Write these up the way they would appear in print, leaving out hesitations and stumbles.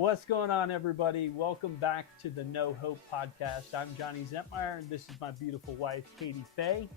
What's going on, everybody? Welcome back to the No Hope Podcast. I'm Johnny Zentmeyer, and this is my beautiful wife, Katie Faye.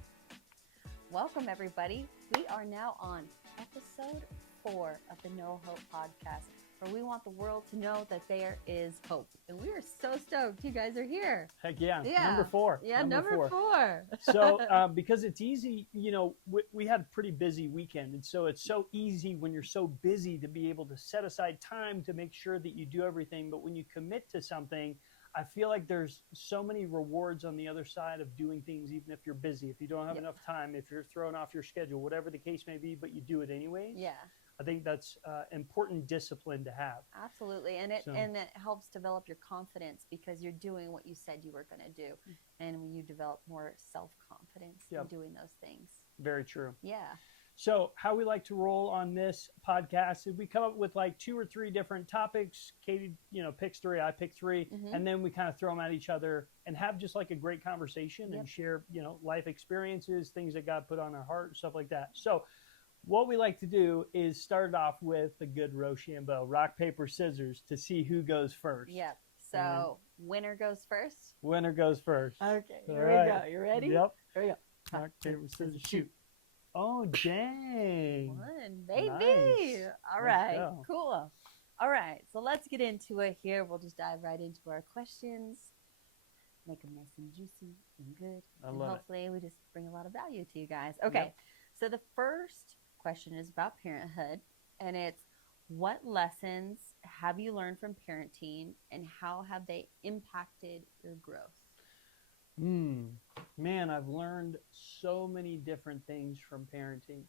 Welcome, everybody. We are now on episode 4 of the No Hope Podcast, where we want the world to know that there is hope. And we are so stoked you guys are here. Heck yeah. Number 4. Yeah, number 4. So because it's easy, we had a pretty busy weekend. And so it's so easy when you're so busy to be able to set aside time to make sure that you do everything. But when you commit to something, I feel like there's so many rewards on the other side of doing things, even if you're busy, if you don't have enough time, if you're throwing off your schedule, whatever the case may be, but you do it anyways. Yeah. I think that's important discipline to have. Absolutely. And it helps develop your confidence because you're doing what you said you were going to do. And when you develop more self-confidence in doing those things. Very true. Yeah. So how we like to roll on this podcast is we come up with like 2 or 3 different topics. Katie, picks 3, I pick 3, and then we kind of throw them at each other and have just like a great conversation and share, life experiences, things that God put on our heart, stuff like that. So what we like to do is start off with the good Rochambeau, rock, paper, scissors, to see who goes first. Yep. So winner goes first? Winner goes first. Okay, here we go. You ready? Yep. Here we go. Rock, paper, scissors, shoot. Oh, dang. One, baby. Nice. All right, cool. All right, so let's get into it here. We'll just dive right into our questions, make them nice and juicy and good. And hopefully we just bring a lot of value to you guys. Okay, so the first question is about parenthood, and it's, what lessons have you learned from parenting and how have they impacted your growth? Man, I've learned so many different things from parenting.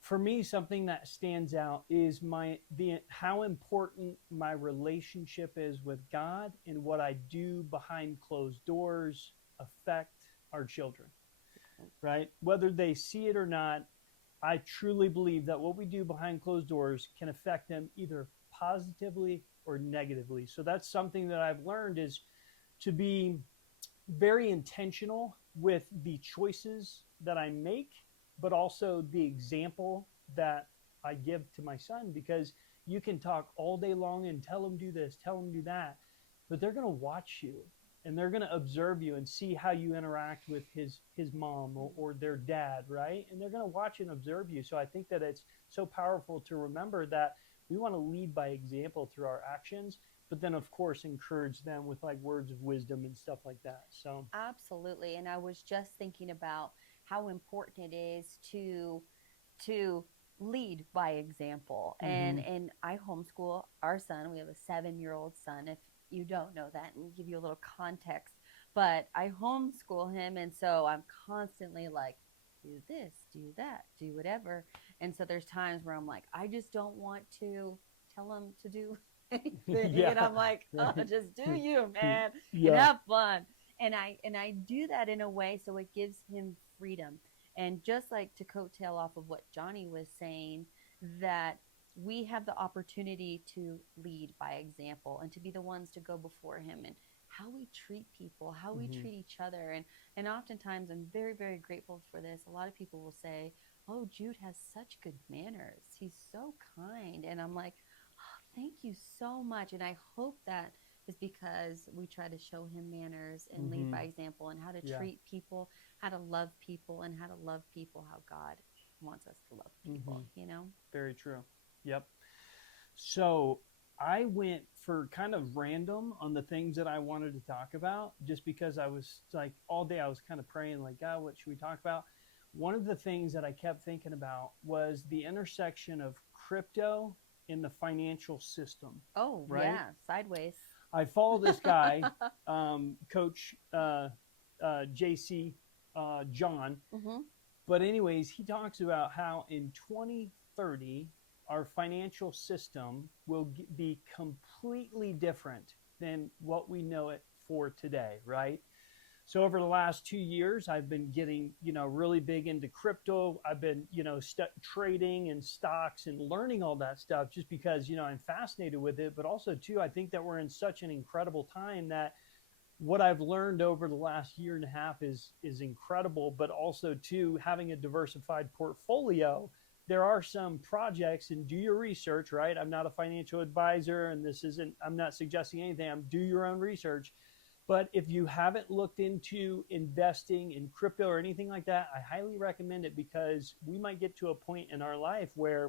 For me, something that stands out is how important my relationship is with God and what I do behind closed doors affect our children, right? Whether they see it or not, I truly believe that what we do behind closed doors can affect them either positively or negatively. So that's something that I've learned, is to be very intentional with the choices that I make, but also the example that I give to my son, because you can talk all day long and tell them do this, tell them do that, but they're going to watch you and they're going to observe you and see how you interact with his mom or their dad, right? And they're going to watch and observe you. So I think that it's so powerful to remember that we want to lead by example through our actions, but then of course encourage them with like words of wisdom and stuff like that. So absolutely. And I was just thinking about how important it is to lead by example. And I homeschool our son. We have a 7-year-old son, if you don't know that, and give you a little context. But I homeschool him, and so I'm constantly like, do this, do that, do whatever. And so there's times where I'm like, I just don't want to tell him to do anything. And I'm like, oh, just do you, man, and have fun. And I do that in a way so it gives him freedom. And just like to coattail off of what Johnny was saying, that we have the opportunity to lead by example and to be the ones to go before him, and how we treat people, how we treat each other. And oftentimes I'm very, very grateful for this. A lot of people will say, oh, Jude has such good manners. He's so kind. And I'm like, oh, thank you so much. And I hope that is because we try to show him manners and lead by example, and how to treat people, how to love people, and how to love people how God wants us to love people, Very true. Yep. So I went for kind of random on the things that I wanted to talk about, just because I was like, all day I was kind of praying like, God, what should we talk about? One of the things that I kept thinking about was the intersection of crypto in the financial system. Oh, right? Yeah, sideways. I follow this guy, Coach JC John. But anyways, he talks about how in 2030, our financial system will be completely different than what we know it for today, right? So over the last 2 years, I've been getting, really big into crypto. I've been, trading in stocks and learning all that stuff just because, I'm fascinated with it. But also, too, I think that we're in such an incredible time that what I've learned over the last year and a half is incredible. But also, too, having a diversified portfolio there are some projects, and do your research, right? I'm not a financial advisor, and I'm not suggesting anything. Do your own research. But if you haven't looked into investing in crypto or anything like that, I highly recommend it, because we might get to a point in our life where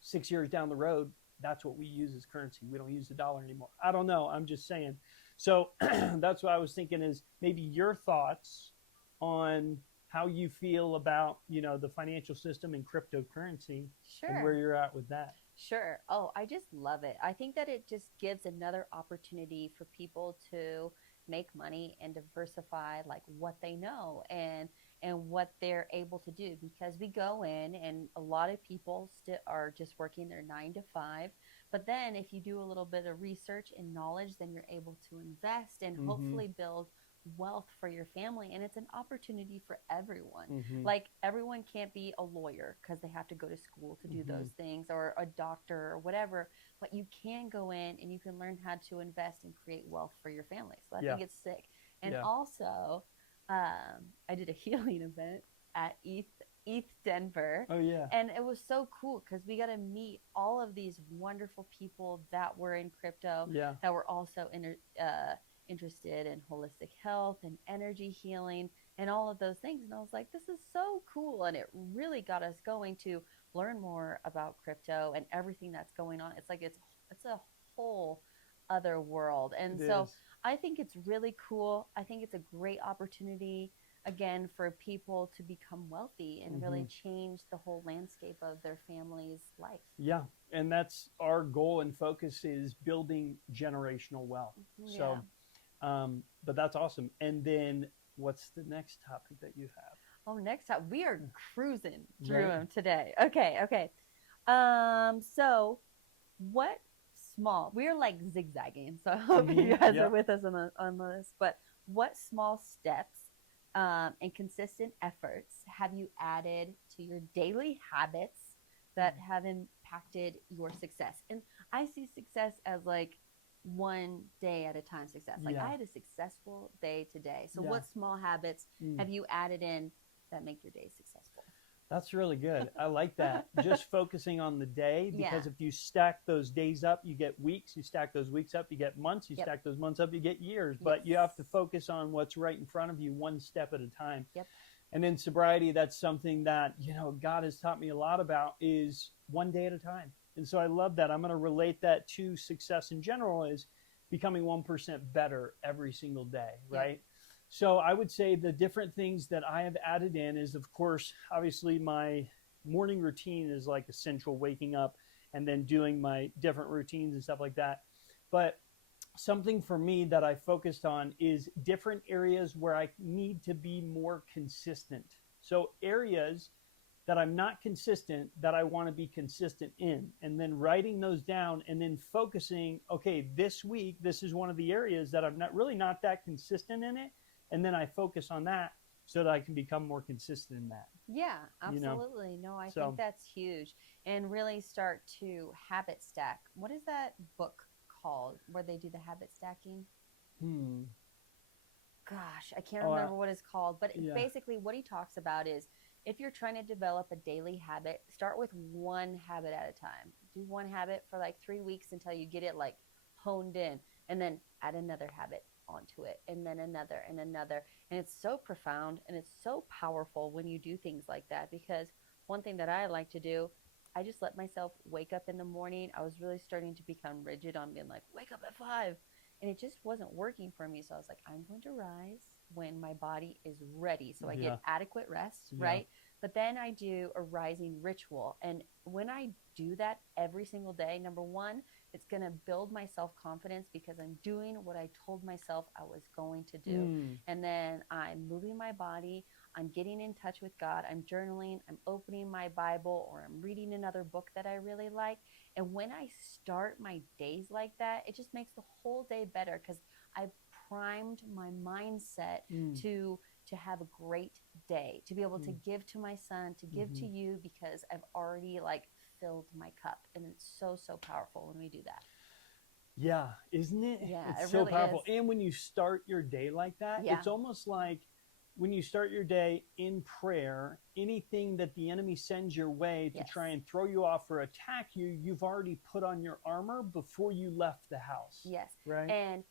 6 years down the road, that's what we use as currency. We don't use the dollar anymore. I don't know. I'm just saying. So that's what I was thinking, is maybe your thoughts on how you feel about, the financial system and cryptocurrency, and where Sure. you're at with that. Sure. Oh, I just love it. I think that it just gives another opportunity for people to make money and diversify like what they know and what they're able to do, because we go in and a lot of people still are just working their 9 to 5, but then if you do a little bit of research and knowledge, then you're able to invest and Mm-hmm. hopefully build wealth for your family, and it's an opportunity for everyone. Mm-hmm. Like everyone can't be a lawyer because they have to go to school to do Mm-hmm. those things, or a doctor or whatever, but you can go in and you can learn how to invest and create wealth for your family. So I Yeah. think it's sick. And Yeah. also, I did a healing event at ETH Denver, Oh yeah. and it was so cool because we got to meet all of these wonderful people that were in crypto, Yeah. that were also interested in holistic health and energy healing and all of those things. And I was like, this is so cool. And it really got us going to learn more about crypto and everything that's going on. It's like it's a whole other world. And It so is. I think it's really cool. I think it's a great opportunity again for people to become wealthy and Mm-hmm. really change the whole landscape of their family's life. Yeah, and that's our goal and focus, is building generational wealth. So, Yeah. but that's awesome. And then what's the next topic that you have? Oh, next up, we are cruising through Right. them today. Okay, okay. So what small? We are like zigzagging, so I hope Mm-hmm. you guys are Yep. with us on this. But what small steps and consistent efforts have you added to your daily habits that have impacted your success? And I see success as like one day at a time success. Like Yeah. I had a successful day today. So Yeah. what small habits Mm. have you added in that make your day successful? That's really good. I like that. Just focusing on the day, Yeah. because if you stack those days up, you get weeks. You stack those weeks up, you get months. You Yep. stack those months up, you get years. Yes. But you have to focus on what's right in front of you, one step at a time. Yep. And in sobriety, that's something that, God has taught me a lot about, is one day at a time. And so I love that. I'm going to relate that to success in general, is becoming 1% better every single day, right? Yep. So I would say the different things that I have added in is, of course, obviously my morning routine is like essential, waking up and then doing my different routines and stuff like that. But something for me that I focused on is different areas where I need to be more consistent. So areas that I'm not consistent, that I want to be consistent in, and then writing those down, and then focusing, okay, this week, this is one of the areas that I'm not that consistent in it. And then I focus on that so that I can become more consistent in that. Yeah, absolutely. No, I So, think that's huge. And really start to habit stack. What is that book called where they do the habit stacking? hmm. Gosh, I can't Oh, remember what it's called, but yeah. basically what he talks about is if you're trying to develop a daily habit, start with one habit at a time. Do one habit for like 3 weeks until you get it like honed in, and then add another habit onto it, and then another and another. And it's so profound and it's so powerful when you do things like that, because one thing that I like to do, I just let myself wake up in the morning. I was really starting to become rigid on being like, wake up at 5, and it just wasn't working for me. So I was like, I'm going to rise when my body is ready, so I Yeah. get adequate rest, Yeah. right? But then I do a rising ritual, and when I do that every single day, number one, it's going to build my self-confidence because I'm doing what I told myself I was going to do. Mm. And then I'm moving my body, I'm getting in touch with God, I'm journaling, I'm opening my Bible, or I'm reading another book that I really like. And when I start my days like that, it just makes the whole day better because I've primed my mindset Mm. to have a great day, to be able to give to my son, to give to you, because I've already like filled my cup. And it's so powerful when we do that. Yeah, isn't it? Yeah, It's it so really powerful. is. And when you start your day like that, Yeah. it's almost like when you start your day in prayer, anything that the enemy sends your way to Yes. try and throw you off or attack you, you've already put on your armor before you left the house. Yes. Right. And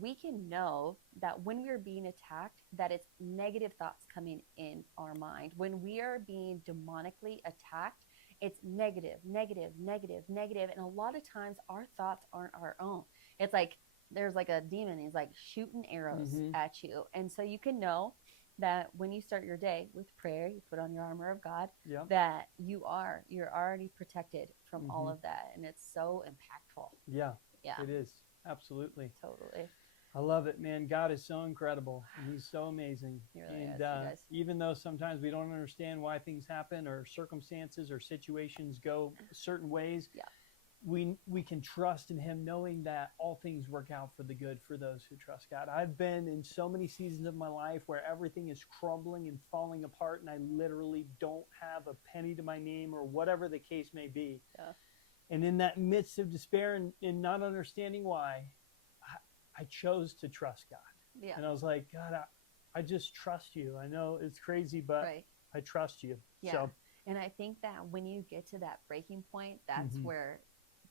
we can know that when we're being attacked, that it's negative thoughts coming in our mind. When we are being demonically attacked, it's negative, negative, negative, negative. And a lot of times our thoughts aren't our own. It's like there's like a demon, he's like shooting arrows at you. And so you can know that when you start your day with prayer, you put on your armor of God, that you're already protected from all of that. And it's so impactful. Yeah, Yeah, it is. Absolutely. totally. I love it, man. God is so incredible. He's so amazing. He really And is. even though sometimes we don't understand why things happen or circumstances or situations go certain ways, we can trust in him, knowing that all things work out for the good for those who trust God. I've been in so many seasons of my life where everything is crumbling and falling apart, and I literally don't have a penny to my name or whatever the case may be. Yeah. And in that midst of despair and not understanding why, I chose to trust God. Yeah. And I was like, God, I just trust you. I know it's crazy, but I trust you. Yeah. So, and I think that when you get to that breaking point, that's where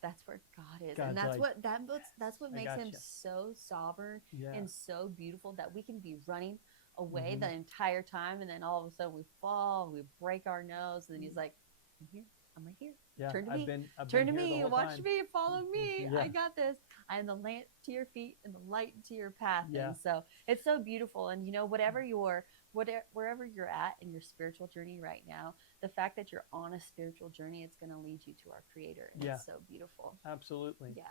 God is. God's And that's like, that's what makes him so sovereign and so beautiful, that we can be running away the entire time, and then all of a sudden we fall, we break our nose, and then he's like, I'm here. I'm right here. Yeah, Turn to I've me. been Turn to here the me. whole Watch time. me. Follow me. Yeah. I got this. I am the lamp to your feet and the light to your path. Yeah. And so it's so beautiful. And wherever you're at in your spiritual journey right now, the fact that you're on a spiritual journey, it's going to lead you to our Creator. And it's so beautiful. Absolutely. Yeah.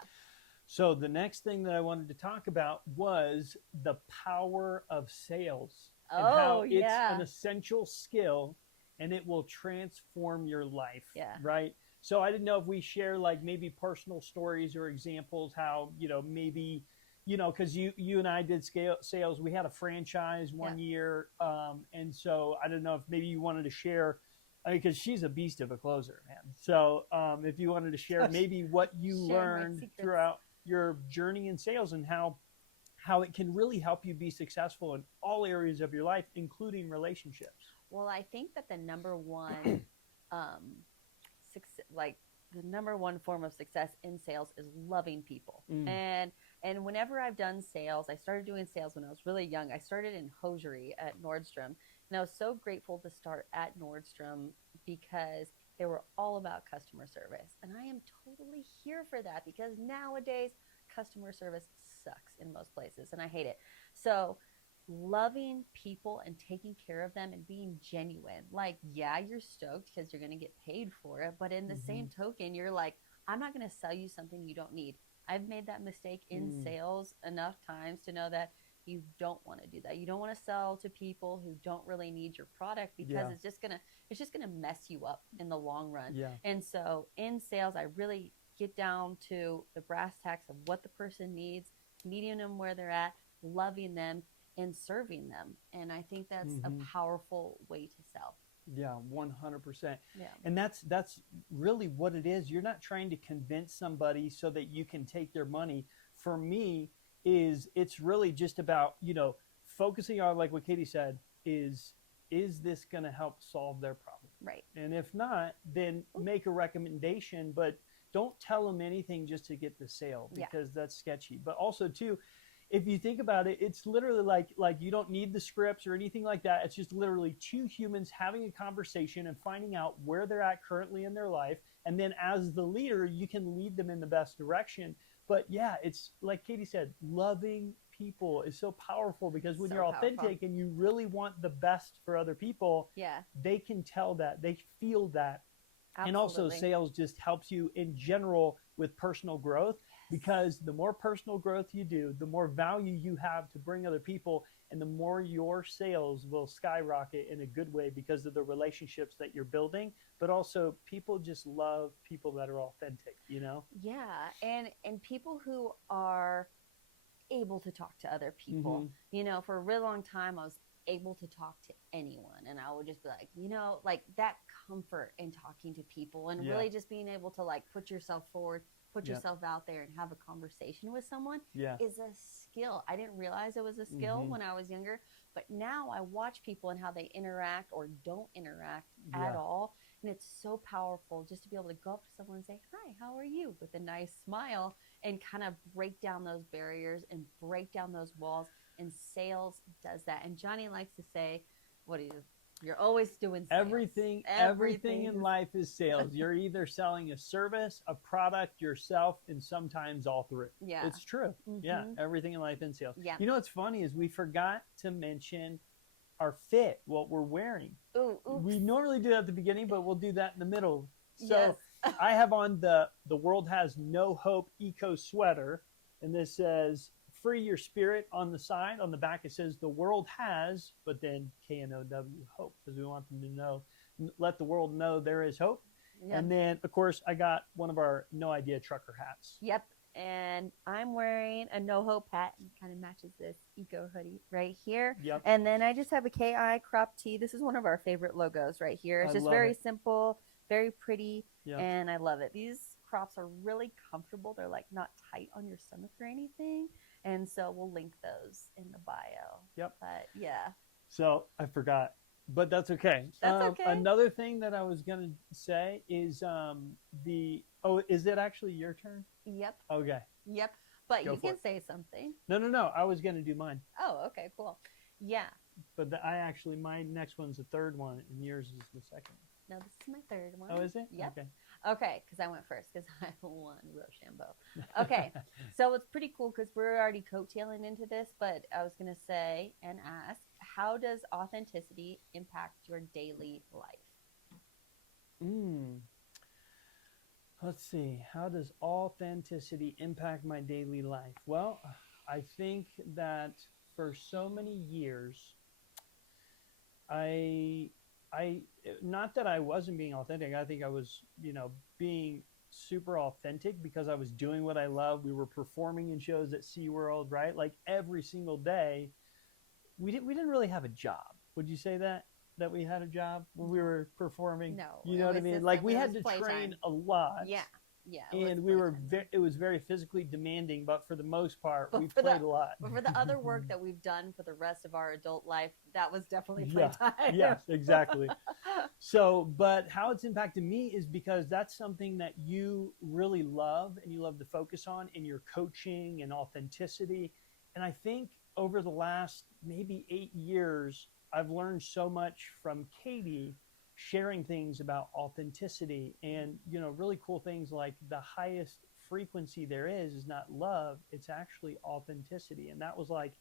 So the next thing that I wanted to talk about was the power of sales. And how it's an essential skill, and it will transform your life. Yeah. Right. So I didn't know if we share like maybe personal stories or examples, how, maybe, because you and I did sales. We had a franchise one year. And so I don't know if maybe you wanted to share, because she's a beast of a closer, man. So if you wanted to share maybe what you learned throughout your journey in sales, and how it can really help you be successful in all areas of your life, including relationships. Well, I think that the number one the number one form of success in sales is loving people. And whenever I've done sales, I started doing sales when I was really young. I started in hosiery at Nordstrom, and I was so grateful to start at Nordstrom because they were all about customer service. And I am totally here for that, because nowadays customer service sucks in most places, and I hate it. So loving people and taking care of them and being genuine. Like, you're stoked because you're going to get paid for it, but in the same token, you're like, I'm not going to sell you something you don't need. I've made that mistake in sales enough times to know that you don't want to do that. You don't want to sell to people who don't really need your product, because it's just gonna mess you up in the long run. Yeah. And so in sales, I really get down to the brass tacks of what the person needs, meeting them where they're at, loving them, and serving them. And I think that's a powerful way to sell. Yeah, 100%. Yeah. And that's really what it is. You're not trying to convince somebody so that you can take their money. For me, it's really just about, focusing on, like what Katie said, is this going to help solve their problem? Right. And if not, then make a recommendation, but don't tell them anything just to get the sale, because that's sketchy. But also too, if you think about it, it's literally like you don't need the scripts or anything like that. It's just literally two humans having a conversation and finding out where they're at currently in their life. And then as the leader, you can lead them in the best direction. But it's like Katie said, loving people is so powerful, because when you're authentic and you really want the best for other people, they can tell that, they feel that. Absolutely. And also sales just helps you in general with personal growth, because the more personal growth you do, the more value you have to bring other people, and the more your sales will skyrocket in a good way because of the relationships that you're building. But also, people just love people that are authentic, Yeah, and people who are able to talk to other people. For a really long time, I was able to talk to anyone, and I would just be like, like that comfort in talking to people, and really just being able to like put yourself forward put Yeah. yourself out there and have a conversation with someone Yeah. is a skill. I didn't realize it was a skill when I was younger, but now I watch people and how they interact or don't interact at Yeah. all. And it's so powerful just to be able to go up to someone and say, "Hi, how are you?" with a nice smile and kind of break down those barriers and break down those walls. And sales does that. And Johnny likes to say, "What do you? You're always doing sales. Everything in life is sales. You're either selling a service, a product, yourself, and sometimes all three. Yeah. It's true. Yeah, everything in life in sales. Yeah. You know what's funny is we forgot to mention our fit, what we're wearing. Ooh, oops. We normally do that at the beginning, but we'll do that in the middle. So Yes. I have on the world has no hope eco sweater, and this says free your spirit on the side. On the back it says the world has, but then KNOW hope, because we want them to know, let the world know there is hope. Yep. And then of course I got one of our No Idea trucker hats. Yep. And I'm wearing a No Hope hat, and kind of matches this eco hoodie right here. Yep. And then I just have a KI crop tee. This is one of our favorite logos right here. It's just very simple, very pretty, Yep. and I love it. These crops are really comfortable. They're like not tight on your stomach or anything. And so we'll link those in the bio. Yep. But yeah. So I forgot, but that's okay. That's okay. Another thing that I was gonna say is is it actually your turn? Yep. Okay. Yep. But Go you for can it. say something. No. I was gonna do mine, Oh, okay, cool. Yeah. but my next one's the third one, and yours is the second. No, this is my third one. Oh, is it? Yep. Okay. Okay, because I went first because I won Rochambeau. Okay, so it's pretty cool because we're already coattailing into this, but I was going to say and ask, how does authenticity impact your daily life? Let's see. How does authenticity impact my daily life? Well, I think that for so many years, I not that I wasn't being authentic. I think I was, being super authentic because I was doing what I love. We were performing in shows at SeaWorld, right? Like every single day. We didn't really have a job. Would you say that we had a job when we were performing? No. You know what I mean? Like we had to train a lot. Yeah. Yeah. And it was very physically demanding, but for the most part, we played a lot. But for the other work that we've done for the rest of our adult life, that was definitely playtime. Yes, exactly. So, but how it's impacted me is because that's something that you really love and you love to focus on in your coaching and authenticity. And I think over the last maybe 8 years, I've learned so much from Katie sharing things about authenticity and, really cool things like the highest frequency there is not love, it's actually authenticity. And that was like,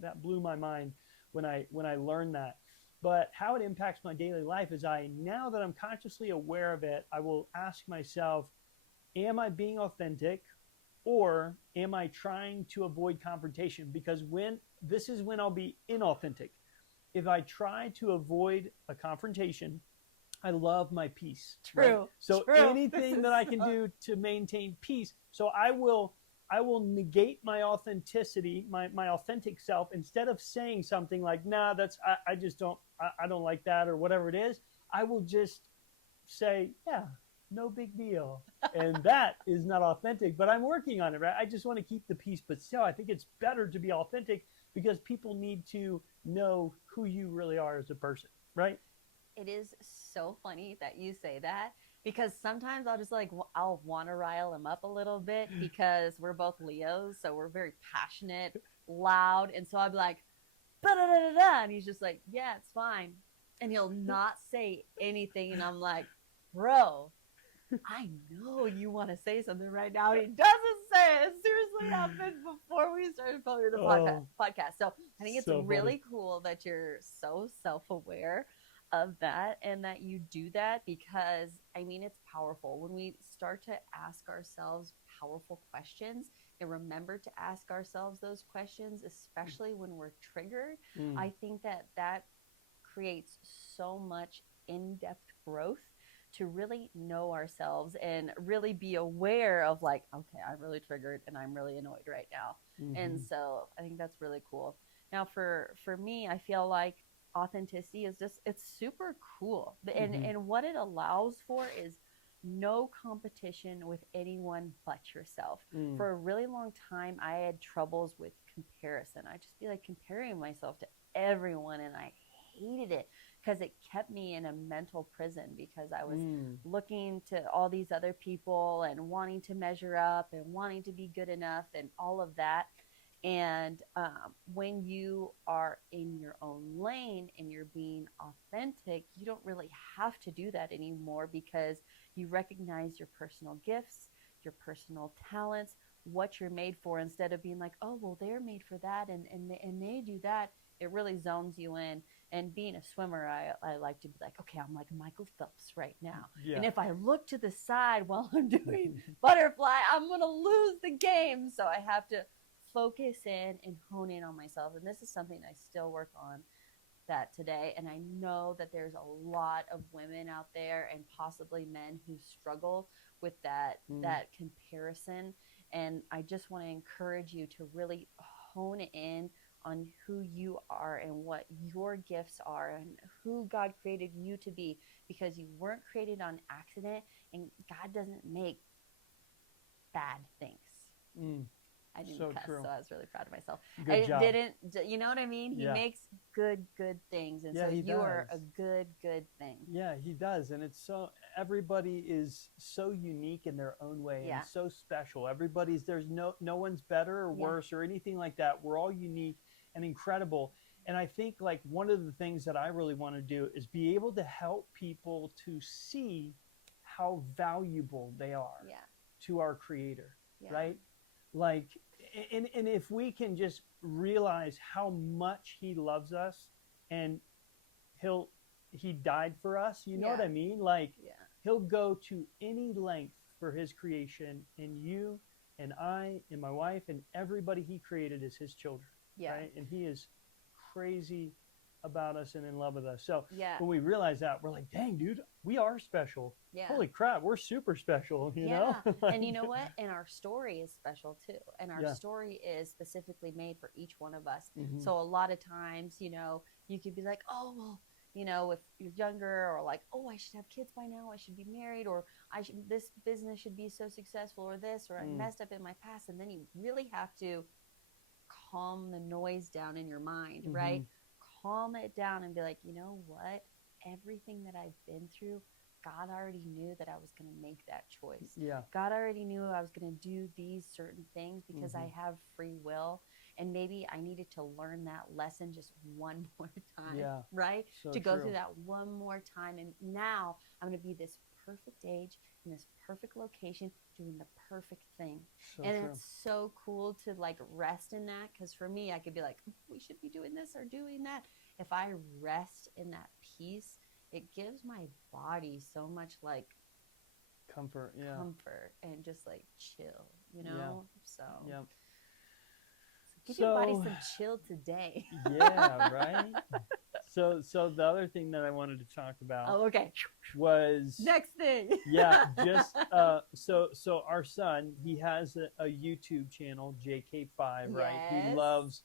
that blew my mind when I learned that. But how it impacts my daily life is now that I'm consciously aware of it, I will ask myself, am I being authentic or am I trying to avoid confrontation? Because this is when I'll be inauthentic. If I try to avoid a confrontation, I love my peace. True. Right? So True. anything that I can do to maintain peace. So I will negate my authenticity, my authentic self, instead of saying something like, nah, I just don't, I don't like that or whatever it is. I will just say, yeah, no big deal. And that is not authentic, but I'm working on it, right? I just want to keep the peace, but still, I think it's better to be authentic because people need to know who you really are as a person, right? It is so funny that you say that because sometimes I'll want to rile him up a little bit because we're both Leos, so we're very passionate, loud, and so I'll be like, da-da-da-da-da, and he's just like, yeah, it's fine, and he'll not say anything, and I'm like, bro, I know you want to say something right now. He doesn't say it. Seriously happened before we started filming the podcast. So I think it's really cool that you're so self-aware of that and that you do that because, it's powerful. When we start to ask ourselves powerful questions and remember to ask ourselves those questions, especially when we're triggered, I think that creates so much in-depth growth to really know ourselves and really be aware of like, okay, I'm really triggered and I'm really annoyed right now. And so I think that's really cool. Now for me, I feel like authenticity is it's super cool. And what it allows for is no competition with anyone but yourself. Mm. For a really long time, I had troubles with comparison. I just be like comparing myself to everyone, and I hated it because it kept me in a mental prison because I was Mm. looking to all these other people and wanting to measure up and wanting to be good enough and all of that. And when you are in your own lane and you're being authentic, you don't really have to do that anymore because you recognize your personal gifts, your personal talents, what you're made for, instead of being like, oh, well, they're made for that and they do that. It really zones you in. And being a swimmer, I like to be like, okay, I'm like Michael Phelps right now. Yeah. And if I look to the side while I'm doing butterfly, I'm going to lose the game. So I have to focus in and hone in on myself. And this is something I still work on that today. And I know that there's a lot of women out there and possibly men who struggle with that comparison. And I just want to encourage you to really hone in on who you are and what your gifts are and who God created you to be, because you weren't created on accident, and God doesn't make bad things. Mm. I didn't So cuss, true. so I was really proud of myself. Good job. You know what I mean? He Yeah. makes good things. And Yeah, so he you are a does. good thing. Yeah, he does. And it's so, everybody is so unique in their own way Yeah. and so special. There's no one's better or Yeah. worse or anything like that. We're all unique and incredible. And I think like one of the things that I really want to do is be able to help people to see how valuable they are Yeah. to our creator, Yeah. right? Like, and if we can just realize how much he loves us, and he died for us, you know what I mean? Like, Yeah. he'll go to any length for his creation, and you and I and my wife and everybody he created is his children. Yeah. Right? And he is crazy about us and in love with us. So Yeah. when we realize that, we're like, dang, dude, we are special. Yeah. Holy crap, we're super special, you Yeah. know? Like, And you know what? And our story is special too. And our Yeah. story is specifically made for each one of us. Mhm. So a lot of times, you know, you could be like, oh, well, you know, if you're younger, or like, oh, I should have kids by now, I should be married, or this business should be so successful, or this, or I messed up in my past. And then you really have to calm the noise down in your mind, right? Calm it down and be like, you know what? Everything that I've been through, God already knew that I was going to make that choice. Yeah. God already knew I was going to do these certain things because I have free will. And maybe I needed to learn that lesson just one more time, Yeah. right? So to go true. through that one more time. And now I'm going to be this perfect age in this perfect location doing the perfect thing. So And true. it's so cool to like rest in that, because for me, I could be like, we should be doing this or doing that. If I rest in that peace, it gives my body so much like Comfort. Yeah. comfort and just like chill, you know? Yeah. So, Yeah. give your body some chill today. Yeah, right. So the other thing that I wanted to talk about Oh, okay. was Next thing. yeah, just so our son, he has a YouTube channel, JK5, right? Yes. He loves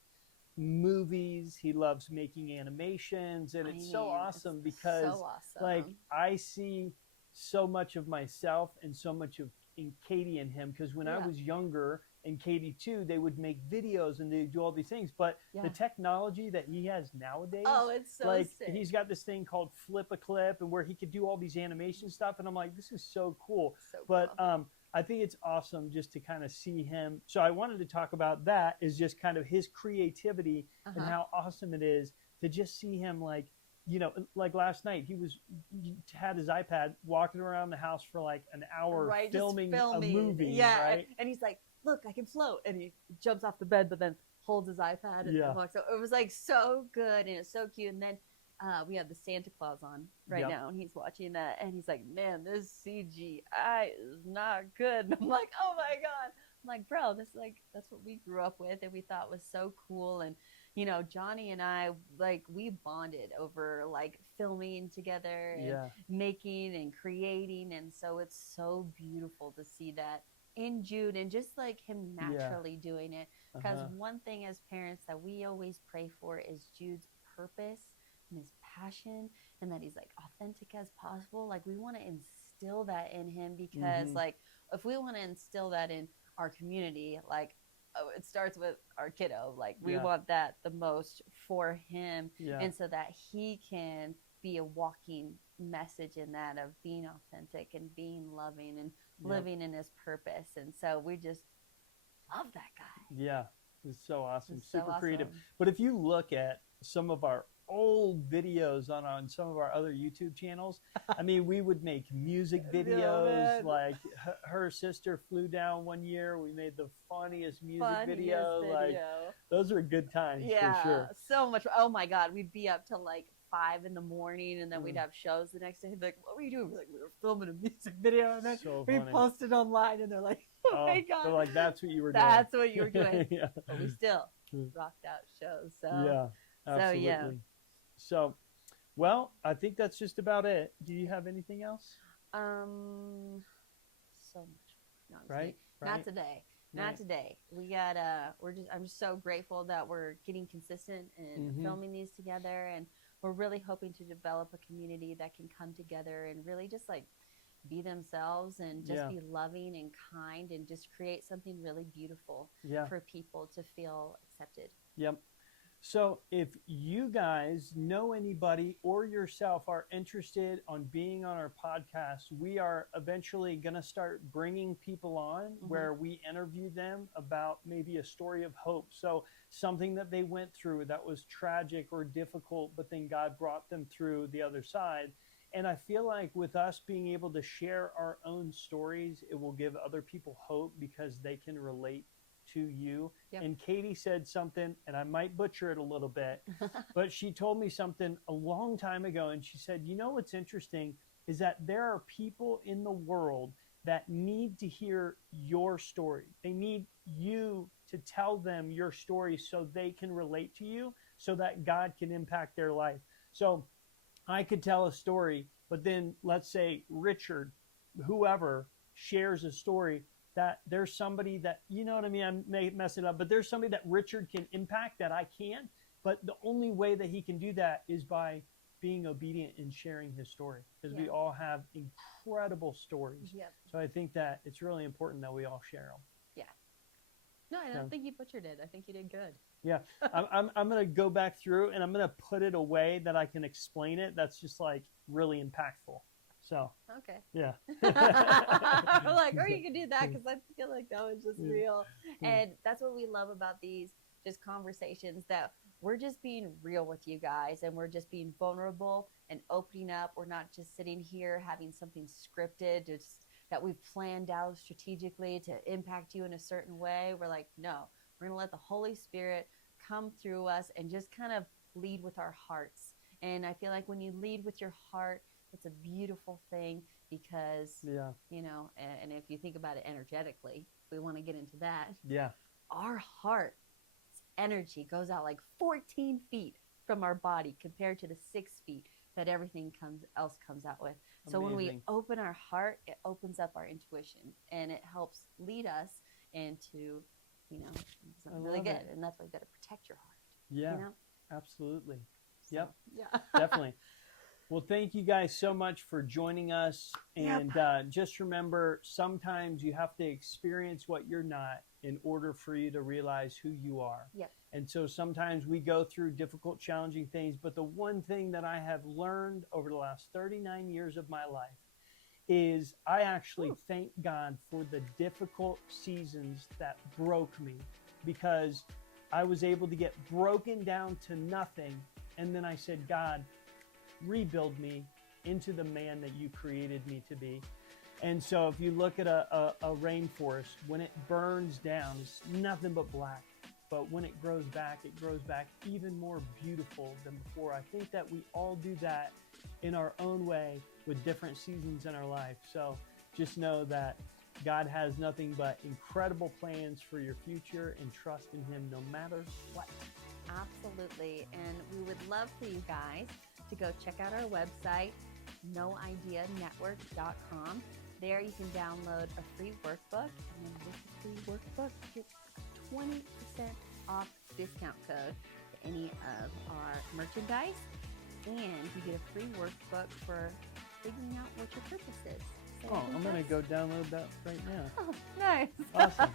movies, he loves making animations, and it's so awesome because so awesome. like I see so much of myself and so much of in Katie and him, because when I was younger, and Katie too, they would make videos and they do all these things, but the technology that he has nowadays, oh, it's so like sick. he's got this thing called Flip a Clip, and where he could do all these animation stuff, and I'm like, this is so cool. So but cool. I think it's awesome just to kind of see him. So I wanted to talk about that, is just kind of his creativity and how awesome it is to just see him, like, you know, like last night he had his iPad walking around the house for like an hour, right, filming a movie. Yeah, right? and he's like, look, I can float, and he jumps off the bed, but then holds his iPad and walks. So it was like so good, and it's so cute. And then we have the Santa Claus on right now, and he's watching that, and he's like, man, this CGI is not good. And I'm like, oh my god. I'm like, bro, that's what we grew up with, and we thought was so cool. And you know, Johnny and I, like, we bonded over like filming together and making and creating, and so it's so beautiful to see that in Jude, and just like him naturally doing it. Because one thing as parents that we always pray for is Jude's purpose and his passion, and that he's like authentic as possible. Like, we want to instill that in him, because like if we want to instill that in our community, like it starts with our kiddo. Like we want that the most for him, and so that he can be a walking message in that of being authentic and being loving and living in his purpose. And so we just love that guy. Yeah, it's so awesome, It's super so creative. awesome. But if you look at some of our old videos on some of our other YouTube channels, I mean, we would make music videos. Like her sister flew down one year. We made the funniest music video. Like those are good times for sure. So much. Oh my God, we'd be up till like 5 in the morning, and then we'd have shows the next day. They'd be like, "What were you doing?" We're like, "We were filming a music video, and then we posted online." And they're like, "Oh my God!" They're like, "That's what you were doing." That's what you were doing. But we still rocked out shows. So absolutely. So, well, I think that's just about it. Do you have anything else? So much. No, right? Not today. Not today. We got I'm just so grateful that we're getting consistent and filming these together, and we're really hoping to develop a community that can come together and really just like be themselves and just be loving and kind and just create something really beautiful for people to feel accepted. Yep. So if you guys know anybody or yourself are interested on being on our podcast, we are eventually going to start bringing people on where we interview them about maybe a story of hope. So something that they went through that was tragic or difficult, but then God brought them through the other side. And I feel like with us being able to share our own stories, it will give other people hope because they can relate to you. And Katie said something, and I might butcher it a little bit, but she told me something a long time ago, and she said, you know what's interesting is that there are people in the world that need to hear your story. They need you to tell them your story so they can relate to you, so that God can impact their life. So I could tell a story, but then let's say Richard, whoever, shares a story that there's somebody that, you know what I mean, I may mess it up, but there's somebody that Richard can impact that I can't. But the only way that he can do that is by being obedient and sharing his story, because we all have incredible stories. So I think that it's really important that we all share them. No, I don't think you butchered it. I think you did good. Yeah, I'm going to go back through and I'm going to put it away that I can explain it. That's just like really impactful. So okay, I'm like, or you can do that because I feel like that was just real, and that's what we love about these just conversations, that we're just being real with you guys, and we're just being vulnerable and opening up. We're not just sitting here having something scripted, just that we've planned out strategically to impact you in a certain way. We're like, no, we're gonna let the Holy Spirit come through us and just kind of lead with our hearts. And I feel like when you lead with your heart, it's a beautiful thing, because, you know, and if you think about it energetically, if we want to get into that, our heart's energy goes out like 14 feet from our body compared to the 6 feet that everything else comes out with. So when we open our heart, it opens up our intuition, and it helps lead us into, you know, something really good. And that's why you got to protect your heart. Yeah, you know? Absolutely. So, yep. Definitely. Well, thank you guys so much for joining us. And just remember, sometimes you have to experience what you're not in order for you to realize who you are. And so sometimes we go through difficult, challenging things. But the one thing that I have learned over the last 39 years of my life is I actually thank God for the difficult seasons that broke me, because I was able to get broken down to nothing. And then I said, God, rebuild me into the man that you created me to be. And so if you look at a rainforest, when it burns down, it's nothing but black. But when it grows back even more beautiful than before. I think that we all do that in our own way with different seasons in our life. So just know that God has nothing but incredible plans for your future, and trust in him no matter what. Absolutely. And we would love for you guys to go check out our website, noideanetwork.com. There you can download a free workbook, and then with the free workbook, you get 20% off discount code to any of our merchandise, and you get a free workbook for figuring out what your purpose is. Oh, I'm anything going to else? go download that right now. Oh, nice. Awesome.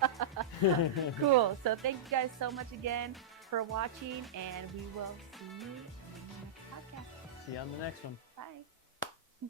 Cool. So thank you guys so much again for watching, and we will see you in the next podcast. See you on the next one. Bye.